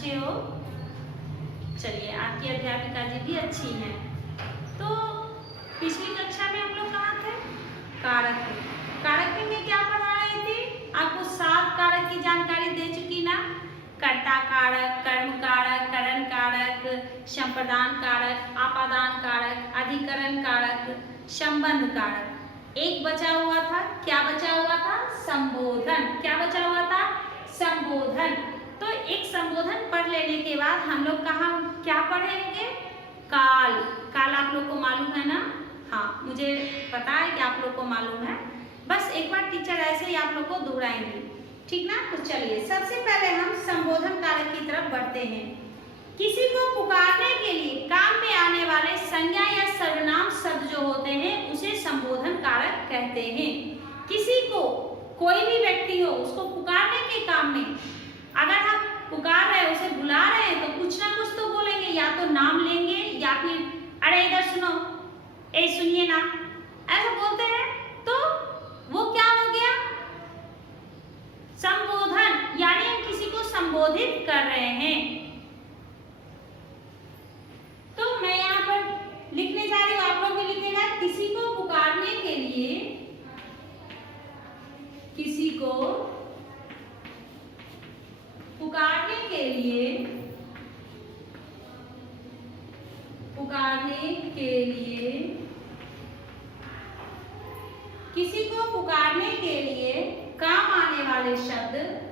अच्छे हो? चलिए, आपकी अध्यापिका जी भी अच्छी हैं। तो पिछली कक्षा में हम लोग कहाँ थे? कारक। कारक में क्या पढ़ा रहे थे? आपको 7 कारक की जानकारी दे चुकी ना? कर्ता कारक, कर्म कारक, करण कारक, संप्रदान कारक, आपादान कारक, अधिकरण कारक, संबंध कारक। एक बचा हुआ था, क्या बचा हुआ था? संबोधन। क्या बचा हुआ था? संबोधन। तो एक संबोधन पढ़ लेने के बाद हम लोग कहाँ क्या पढ़ेंगे? काल। काल आप लोग को मालूम है ना? हाँ, मुझे पता है कि आप लोग को मालूम है। बस एक बार टीचर ऐसे ही आप लोग को दोहराएंगे, ठीक ना? तो चलिए, सबसे पहले हम संबोधन कारक की तरफ बढ़ते हैं। किसी को पुकारने के लिए काम में आने वाले संज्ञा या सर्वनाम शब्द जो होते हैं उसे संबोधन कारक कहते हैं। किसी को, कोई भी व्यक्ति हो, उसको पुकारने के काम में अगर हम पुकार रहे हैं, उसे बुला रहे हैं, तो कुछ ना कुछ तो बोलेंगे, या तो नाम लेंगे या फिर अरे इधर सुनो, ए सुनिए ना, ऐसा बोलते हैं। तो वो क्या हो गया? संबोधन, यानी हम किसी को संबोधित कर रहे हैं। तो मैं यहाँ पर लिखने जा रही हूँ, आप लोग भी लिखिएगा। किसी को पुकारने के लिए, किसी को पुकारने के लिए, पुकारने के लिए, किसी को पुकारने के लिए काम आने वाले शब्द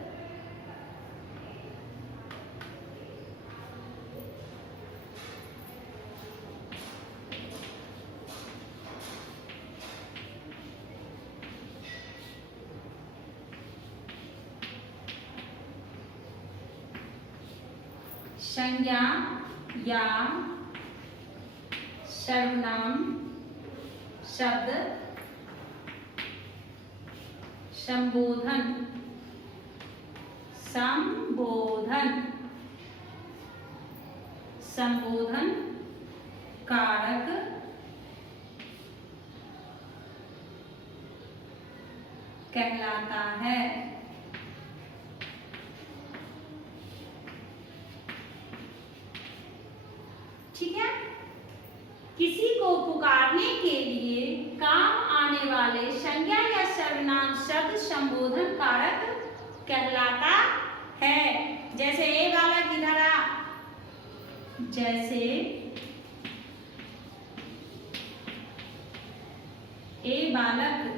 संज्ञा या सर्वनाम शब्द संबोधन, संबोधन, संबोधन कारक कहलाता है। ठीक है? किसी को पुकारने के लिए काम आने वाले संज्ञा या सर्वनाम शब्द संबोधन कारक कहलाता है। जैसे ए बालक इधर आ, जैसे ए बालक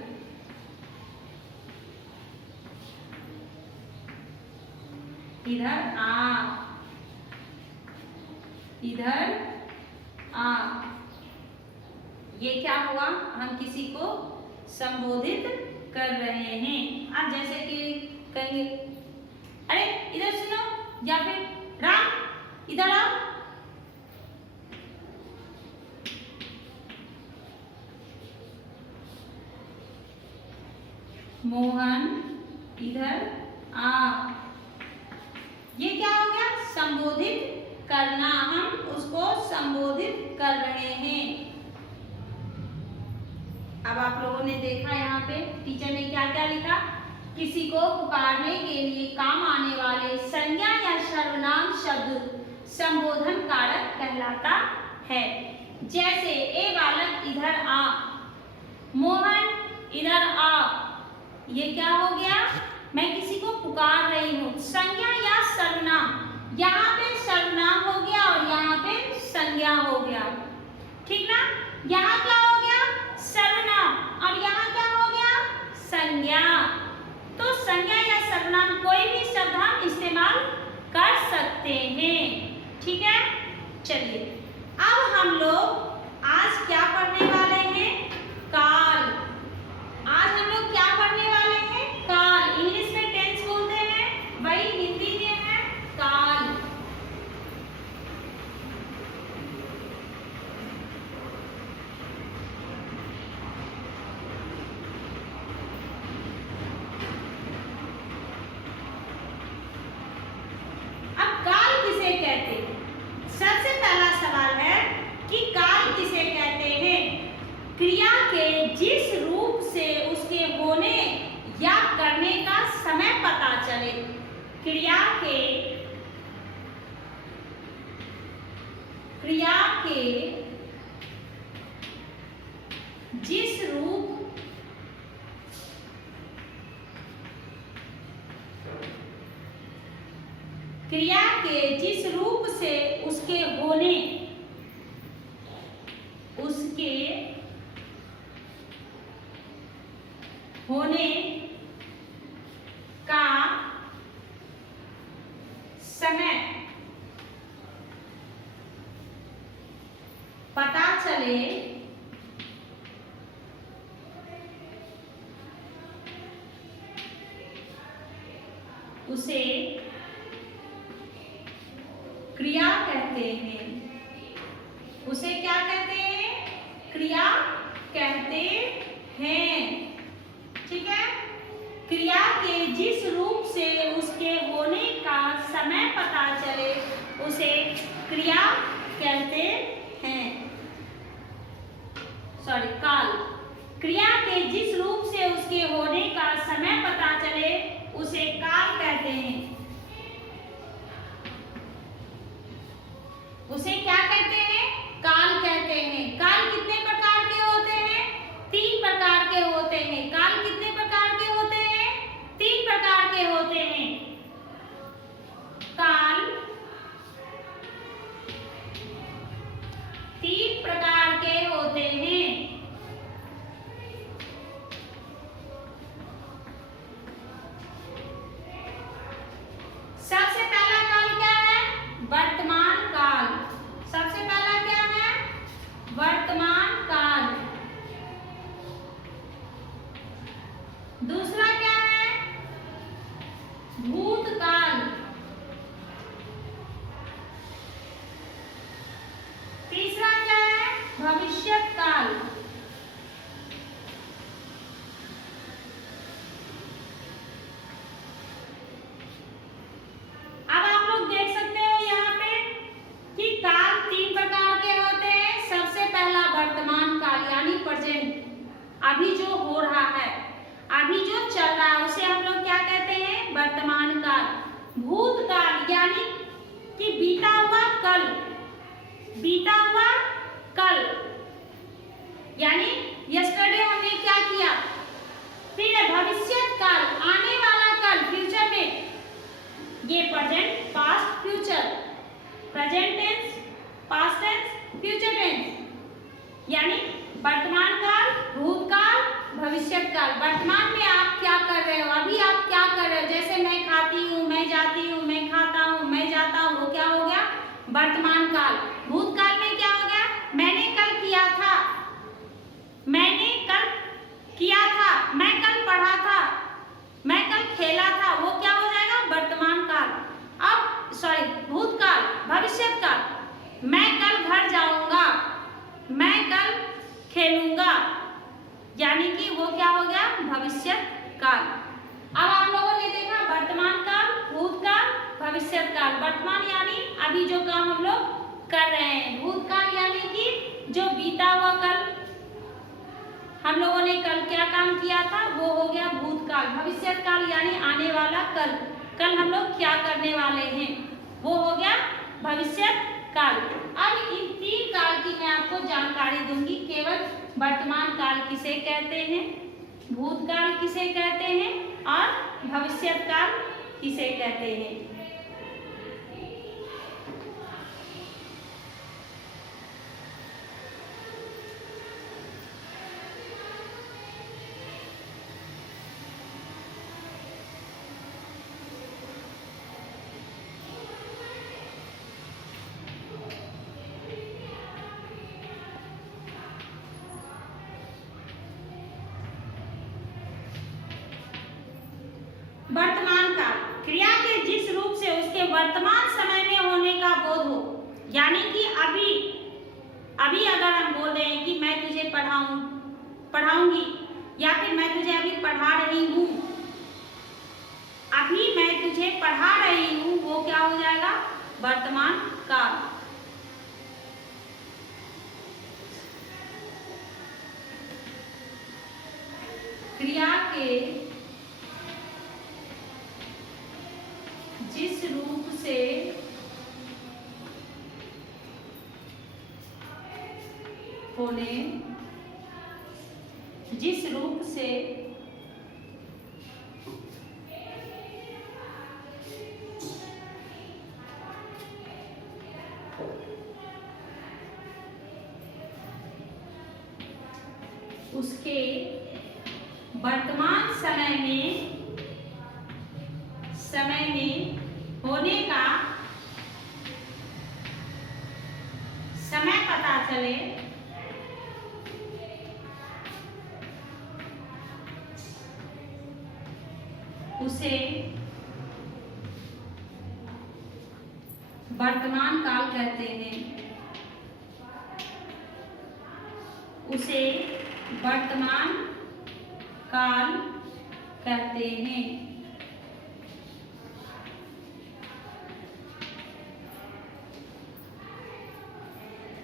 इधर आ, इधर आ, ये क्या हुआ? हम किसी को संबोधित कर रहे हैं। आप जैसे कि कहेंगे अरे इधर सुनो, या फिर राम इधर आओ। मोहन इधर आ, ये क्या हो गया? संबोधित करना, हम उसको संबोधित कर रहे हैं। अब आप लोगों ने देखा यहाँ पे टीचर ने क्या क्या लिखा? किसी को पुकारने के लिए काम आने वाले संज्ञा या सर्वनाम शब्द संबोधन कारक कहलाता है। जैसे ए बालक इधर आ, मोहन इधर आ, ये क्या हो गया? मैं किसी को पुकार रही हूँ। संज्ञा या सर्वनाम, यहाँ पे सर्वनाम हो गया और यहाँ पे संज्ञा हो गया, ठीक ना? यहाँ क्या हो गया? सर्वनाम, और यहाँ क्या हो गया? संज्ञा। तो संज्ञा या सर्वनाम कोई भी शब्द हम इस्तेमाल कर सकते हैं, ठीक है? चलिए, अब हम लोग आज क्या पढ़ने वाले हैं? काल। आज हम लोग क्या पढ़ने वाले हैं? काल। इंग्लिश में टेंस बोलते हैं, वही हिंदी में है काल। अब काल किसे कहते हैं? सबसे पहला सवाल है कि काल किसे कहते हैं? क्रिया के जिस रूप से उसके होने या करने का समय पता चले। क्रिया के क्रिया के जिस रूप से उसके होने का समय पता चले उसे क्रिया कहते हैं। उसे क्या कहते हैं? क्रिया कहते हैं। ठीक है। क्रिया के जिस रूप से उसके होने का समय पता चले उसे क्रिया कहते हैं। काल। क्रिया के जिस रूप से उसके होने का समय पता चले उसे काल कहते हैं। उसे क्या कहते हैं? काल कहते हैं। काल कितने प्रकार के होते हैं? 3 प्रकार के होते हैं। काल कितने प्रकार के होते हैं? 3 प्रकार के होते हैं। काल 3 प्रकार के होते हैं। सबसे पहला काल क्या है? वर्तमान काल। सबसे पहला क्या है? वर्तमान काल। दूसरा क्या है? भूतकाल। तीसरा क्या है? भविष्यत काल। अब आप लोग देख सकते हो यहाँ पे कि काल 3 प्रकार के होते हैं। सबसे पहला वर्तमान काल यानी प्रेजेंट, अभी जो हो रहा है, अभी जो चल रहा है उसे हम लोग क्या कहते हैं? वर्तमान काल। भूतकाल यानी कि बीता हुआ कल, बीता हुआ कल यानी यस्टरडे हमने क्या किया। फिर भविष्यत काल, आने वाला कल, फ्यूचर में। ये present, past, future. Present tense, past tense, future tense यानी वर्तमान काल, भूतकाल, भविष्यत काल। वर्तमान में आप क्या कर रहे हो? अभी आप क्या कर रहे हो? जैसे मैं खाती हूँ, मैं जाती हूँ, मैं खाता हूँ, मैं जाता हूँ, वो क्या हो गया? वर्तमान काल। भूतकाल में क्या हो गया? मैंने कल किया था, मैंने कल किया था, मैं कल पढ़ा था, मैं कल खेला था, वो क्या हो जाएगा? वर्तमान काल। अब भूतकाल। भविष्यत काल, मैं कल घर जाऊंगा, मैं कल खेलूंगा, यानी कि वो क्या हो गया? भविष्यत काल। अब आप लोगों ने देखा वर्तमान काल, भूतकाल, भविष्यत काल। वर्तमान यानी अभी जो काम हम लोग कर रहे हैं। भूतकाल यानी कि जो बीता हुआ कल, हम लोगों ने कल क्या काम किया था, वो हो गया भूतकाल। भविष्यत काल यानी आने वाला कल, कल हम लोग क्या करने वाले हैं, वो हो गया भविष्यत काल। अब इन 3 काल की मैं आपको जानकारी दूंगी। केवल वर्तमान काल किसे कहते हैं, भूतकाल किसे कहते हैं और भविष्यत काल किसे कहते हैं। वर्तमान काल, क्रिया के जिस रूप से उसके वर्तमान समय में होने का बोध हो, यानी कि अभी अगर हम बोल रहे हैं कि मैं तुझे पढ़ाऊंगी या फिर मैं तुझे अभी पढ़ा रही हूँ, अभी मैं तुझे पढ़ा रही हूँ, वो क्या हो जाएगा? वर्तमान काल। क्रिया के जिस रूप से होने जिस रूप से उसके वर्तमान समय में होने का समय पता चले, उसे वर्तमान काल कहते हैं। उसे वर्तमान काल कहते हैं।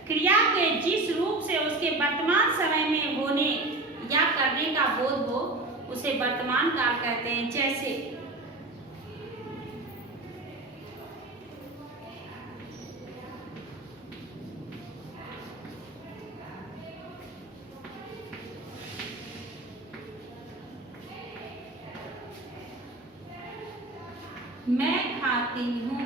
क्रिया के जिस रूप से उसके वर्तमान समय में होने या करने का बोध हो उसे वर्तमान काल कहते हैं। जैसे मैं खाती हूँ,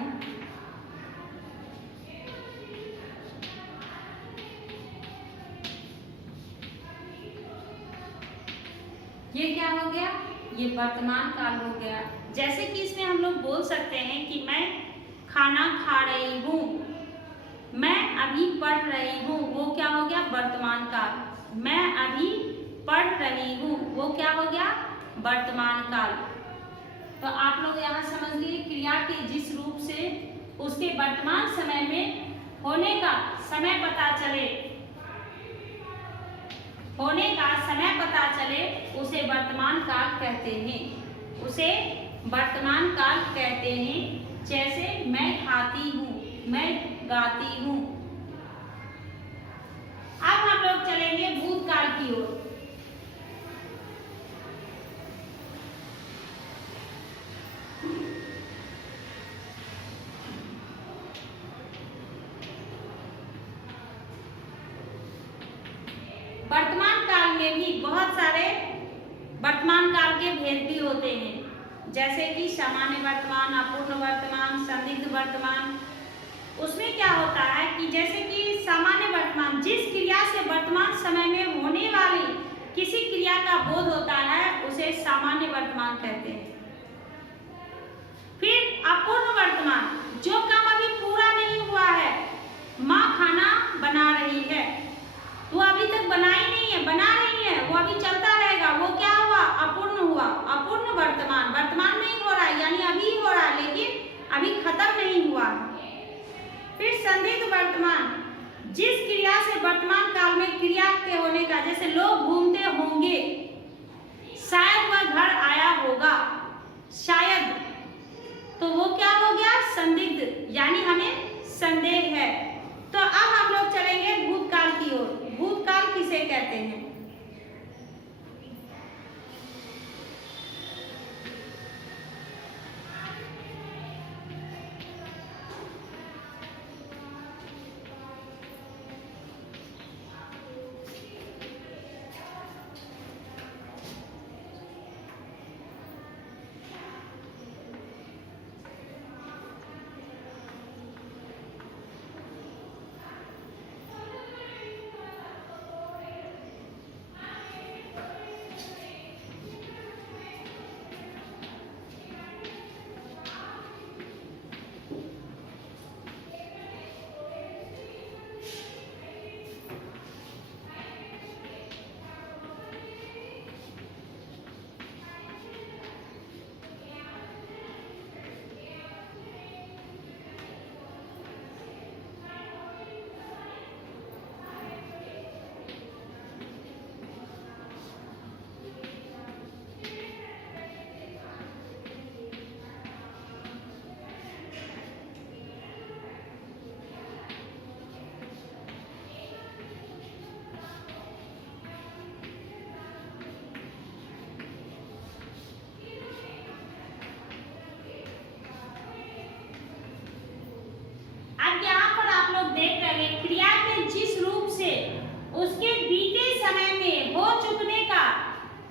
ये क्या हो गया? ये वर्तमान काल हो गया। जैसे कि इसमें हम लोग बोल सकते हैं कि मैं खाना खा रही हूँ, मैं अभी पढ़ रही हूँ, वो क्या हो गया? वर्तमान काल। मैं अभी पढ़ रही हूँ, वो क्या हो गया? वर्तमान काल। तो आप लोग यहाँ समझ लिए, क्रिया के जिस रूप से उसके वर्तमान समय में होने का समय पता चले, उसे वर्तमान काल कहते हैं। उसे वर्तमान काल कहते हैं। जैसे मैं खाती हूँ, मैं गाती हूँ। अब हम लोग चलेंगे भूतकाल की ओर। वर्तमान काल में भी बहुत सारे वर्तमान काल के भेद भी होते हैं, जैसे कि सामान्य वर्तमान, अपूर्ण वर्तमान, संदिग्ध वर्तमान। उसमें क्या होता है कि जैसे कि सामान्य वर्तमान, जिस क्रिया से वर्तमान समय में होने वाली किसी क्रिया का बोध होता है उसे सामान्य वर्तमान कहते हैं। फिर अपूर्ण वर्तमान, जो काम अभी पूरा नहीं हुआ है, माँ खाना बना रही है, वो अभी तक बनाई नहीं है, बना रही है, वो अभी चलता रहेगा, वो क्या हुआ? अपूर्ण हुआ। अपूर्ण वर्तमान, वर्तमान में ही हो रहा है, यानी अभी हो रहा है लेकिन अभी खत्म नहीं हुआ। फिर संदिग्ध वर्तमान, जिस क्रिया से वर्तमान काल में क्रिया के होने का, जैसे लोग घूमते होंगे, शायद वह घर आया होगा, शायद, तो वो क्या हो गया? संदिग्ध, यानी हमें संदेह है। तो अब हम लोग चलेंगे भूतकाल की ओर। भूतकाल किसे कहते हैं? समय में हो चुकने का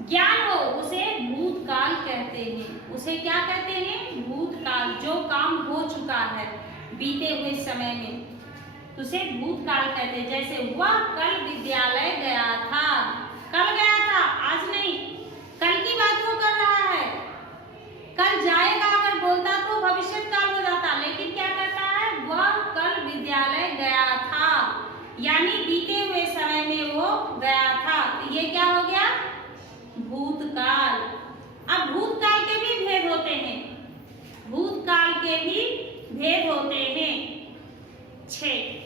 ज्ञान हो उसे भूतकाल कहते हैं। उसे क्या कहते हैं? भूतकाल। जो काम हो चुका है बीते हुए समय में उसे भूतकाल कहते हैं। जैसे वह कल विद्यालय गया था। कल गया था, आज नहीं। कल की बात वो कर रहा है। कल जाएगा अगर बोलता तो भविष्य काल हो जाता, लेकिन क्या कहता है? वह कल विद्यालय गया था, यानी बीते हुए समय में वो गया था। तो ये क्या हो गया? भूतकाल। अब भूतकाल के भी भेद होते हैं। भूतकाल के भी भेद होते हैं 6।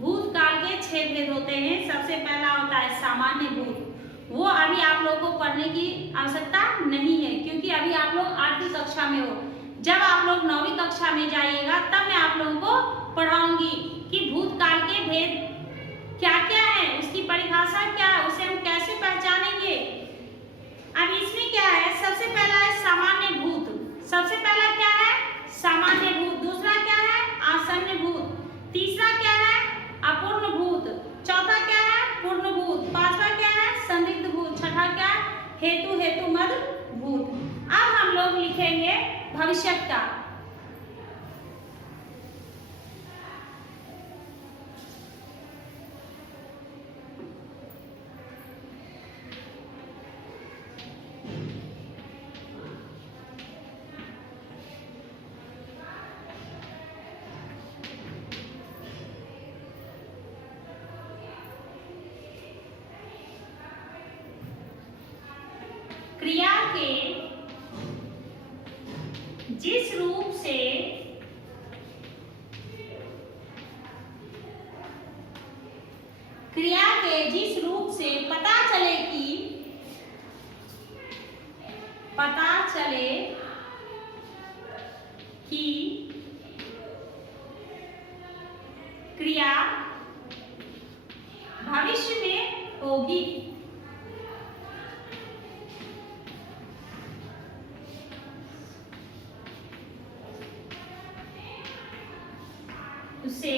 भूतकाल के 6 भेद होते हैं। सबसे पहला होता है सामान्य भूत। वो अभी आप लोगों को पढ़ने की आवश्यकता नहीं है, क्योंकि अभी आप लोग 8वीं कक्षा में हो। जब आप लोग 9वीं कक्षा में जाइएगा तब मैं आप लोगों को पढ़ाऊंगी कि भूतकाल के भेद क्या क्या है, उसकी परिभाषा क्या है, उसे हम कैसे पहचानेंगे। अब इसमें क्या है? सबसे पहला है सामान्य भूत। सबसे पहला क्या है? सामान्य भूत। दूसरा क्या है? आसन्न भूत। तीसरा क्या है? अपूर्ण भूत। चौथा क्या है? पूर्ण भूत। पांचवा क्या है? संदिग्ध भूत। छठा क्या है? हेतु मद भूत। अब हम लोग लिखेंगे भविष्यत का। क्रिया के जिस रूप से पता चले कि क्रिया भविष्य में होगी। उसे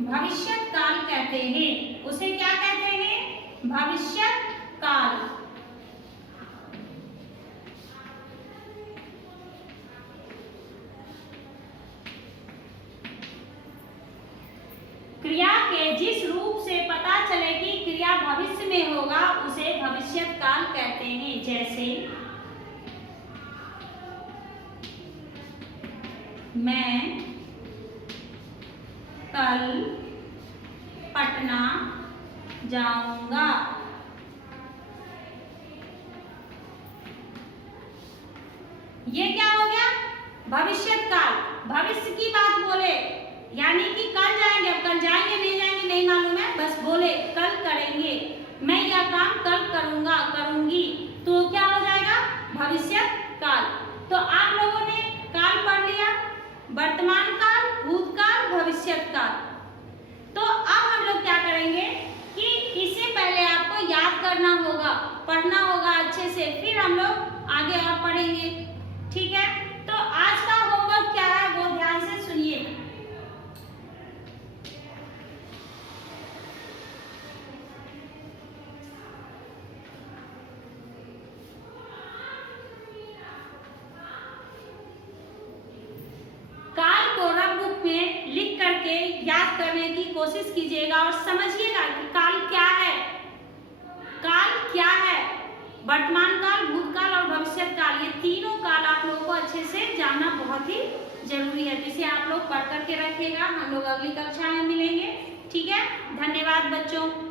भविष्यत काल कहते हैं। उसे क्या कहते हैं? भविष्यत काल। क्रिया के जिस रूप से पता चले कि क्रिया भविष्य में होगा उसे भविष्यत काल कहते हैं। जैसे मैं कल पटना जाऊंगा। ये क्या हो गया? भविष्यत काल। भविष्य की बात बोले, यानी कि कल जाएंगे। अब कल जाएंगे नहीं जाएंगे नहीं मालूम है, बस बोले कल करेंगे, मैं यह काम कल करूंगा करूंगी, तो क्या हो जाएगा? भविष्यत काल। तो आप लोगों ने काल पढ़ लिया, वर्तमान काल, भूतकाल, भविष्यत काल। तो अब हम लोग क्या करेंगे कि इससे पहले आपको याद करना होगा, पढ़ना होगा अच्छे से, फिर हम लोग आगे और पढ़ेंगे। ठीक है? तो आज का होमवर्क क्या है वो ध्यान से सुनिए। काल को रफ बुक में लिख करके याद करने की कोशिश कीजिएगा और समझिएगा कि काल क्या है। काल क्या है? वर्तमान काल, भूतकाल और भविष्यत काल, ये तीनों काल आप लोगों को अच्छे से जानना बहुत ही जरूरी है। जिसे आप लोग पढ़ करके रखिएगा। हम लोग अगली कक्षा में मिलेंगे। ठीक है? धन्यवाद बच्चों।